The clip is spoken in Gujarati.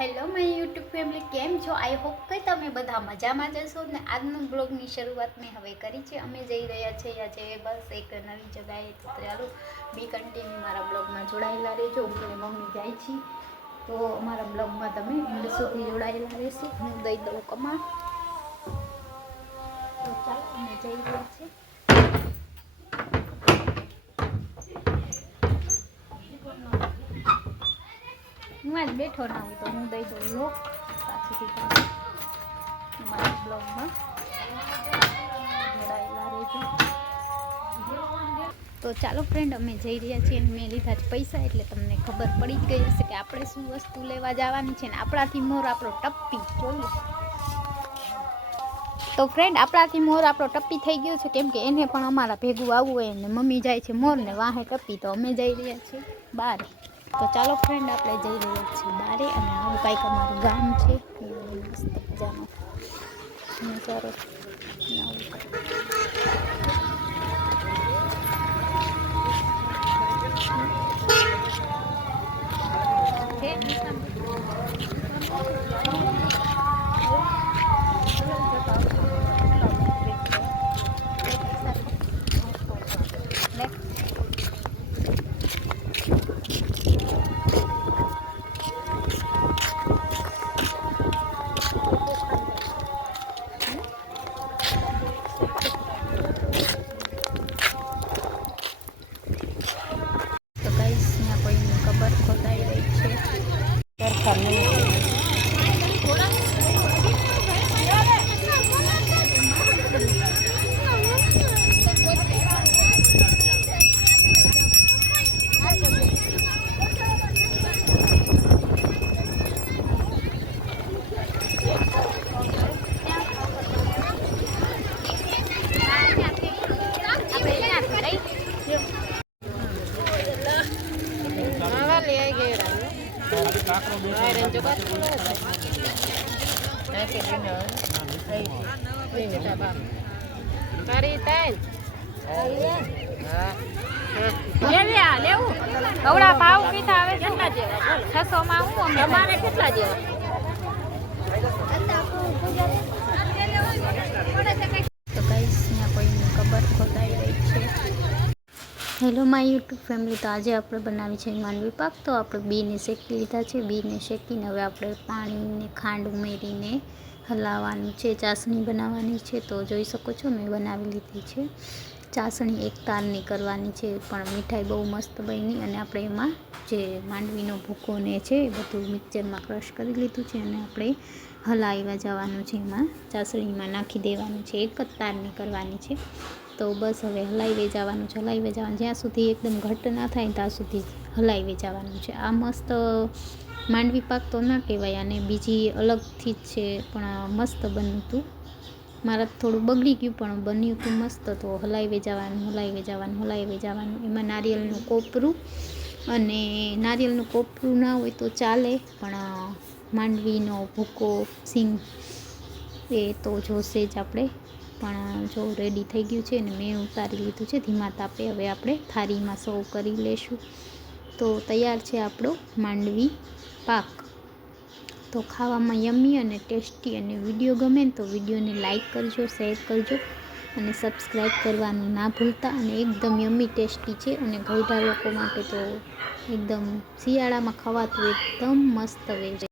હેલો માય યુટ્યુબ ફેમિલી, કેમ છો? આઈ હોપ કે તમે બધા મજામાં જશો ને આજનો બ્લોગની શરૂઆત મેં હવે કરી છે. અમે જઈ રહ્યા છીએ આજે બસ એક નવી જગ્યાએ. તો ચાલો બી કન્ટિન્યુ મારા બ્લોગમાં જોડાયેલા રહેજો. હું મમ્મી જાય છે તો અમારા બ્લોગમાં તમે એન્ડ સુધી જોડાયેલા રહેશો. હું દઈ દઉં કમાણ. તો ચાલો અમે જઈ રહ્યા છીએ. હું આજ બેઠો ના હોય તો હું દઈ દઉં લોક પાછુંથી તમે મારા બ્લોગમાં જોડાયેલા રહેજો. તો ચાલો ફ્રેન્ડ, અમે જઈ રહ્યા છીએ અને મેં લીધા જ પૈસા, એટલે તમને ખબર પડી જ ગઈ હશે કે આપણે શું વસ્તુ લેવા જવાની છે. ને આપણાથી મોર આપણો ટપ્પી જોઈએ. તો ફ્રેન્ડ, આપણાથી મોર આપણો ટપ્પી થઈ ગયો છે, કેમ કે એને પણ અમારા ભેગું આવવું હોય ને મમ્મી જાય છે મોર ને વાહે ટપ્પી, તો અમે જઈ રહ્યા છીએ બારે. તો ચાલો ફ્રેન્ડ, આપણે જઈ રહ્યા છીએ બારે અને આવું કાંઈક અમારું ગામ છે. મસ્ત મજાનો નજારો ખોદાઈ રહી છે. કવડા ભાવ કીધા આવે કેટલા જેવા? 600 માં હું અમારે કેટલા જેવા? તો ગાઈસ, ત્યાં કોઈને ખબર ખોદાઈ રહી છે. હેલો માય યુટ્યુબ ફેમિલી, તો આજે આપણે બનાવી છે માંડવી પાક. તો આપણે બીને શેકી લીધા છે. બીને શેકીને હવે આપણે પાણીને ખાંડ ઉમેરીને હલાવવાનું છે. ચાસણી બનાવવાની છે. તો જોઈ શકો છો મેં બનાવી લીધી છે. ચાસણી એક તારની કરવાની છે, પણ મીઠાઈ બહુ મસ્ત બની. અને આપણે એમાં જે માંડવીનો ભૂકો ને છે એ બધું મિક્સરમાં ક્રશ કરી લીધું છે અને આપણે હલાવવા જવાનું છે. એમાં ચાસણીમાં નાખી દેવાનું છે. એક જ તારની કરવાની છે. તો બસ હવે હલાવી જવાનું છે. હલાવી જવાનું જ્યાં સુધી એકદમ ઘટ્ટ ના થાય ત્યાં સુધી હલાવી જવાનું છે. આ મસ્ત માંડવી પાક તો ના કહેવાય, અને બીજી અલગથી જ છે, પણ મસ્ત બન્યું હતું. મારા થોડું બગડી ગયું પણ બન્યું હતું મસ્ત. તો હલાવી જવાનું, હલાવી જવાનું, હલાવી જવાનું. એમાં નારિયેળનું કોપરું, અને નારિયેળનું કોપરું ના હોય તો ચાલે, પણ માંડવીનો ભૂકો સિંગ એ તો જોશે જ આપણે. પણ જો રેડી થઈ ગયું છે અને મેં ઉતારી લીધું છે ધીમા તાપે. હવે આપણે થાળીમાં સર્વ કરી લેશું. તો તૈયાર છે આપણો માંડવી પાક. તો ખાવામાં યમ્મી અને ટેસ્ટી. અને વિડીયો ગમે ને તો વિડીયોને લાઈક કરજો, શેર કરજો અને સબસ્ક્રાઈબ કરવાનું ના ભૂલતા. અને એકદમ યમ્મી ટેસ્ટી છે, અને ઘરડા લોકો માટે તો એકદમ શિયાળામાં ખવાતું એકદમ મસ્ત વેજ.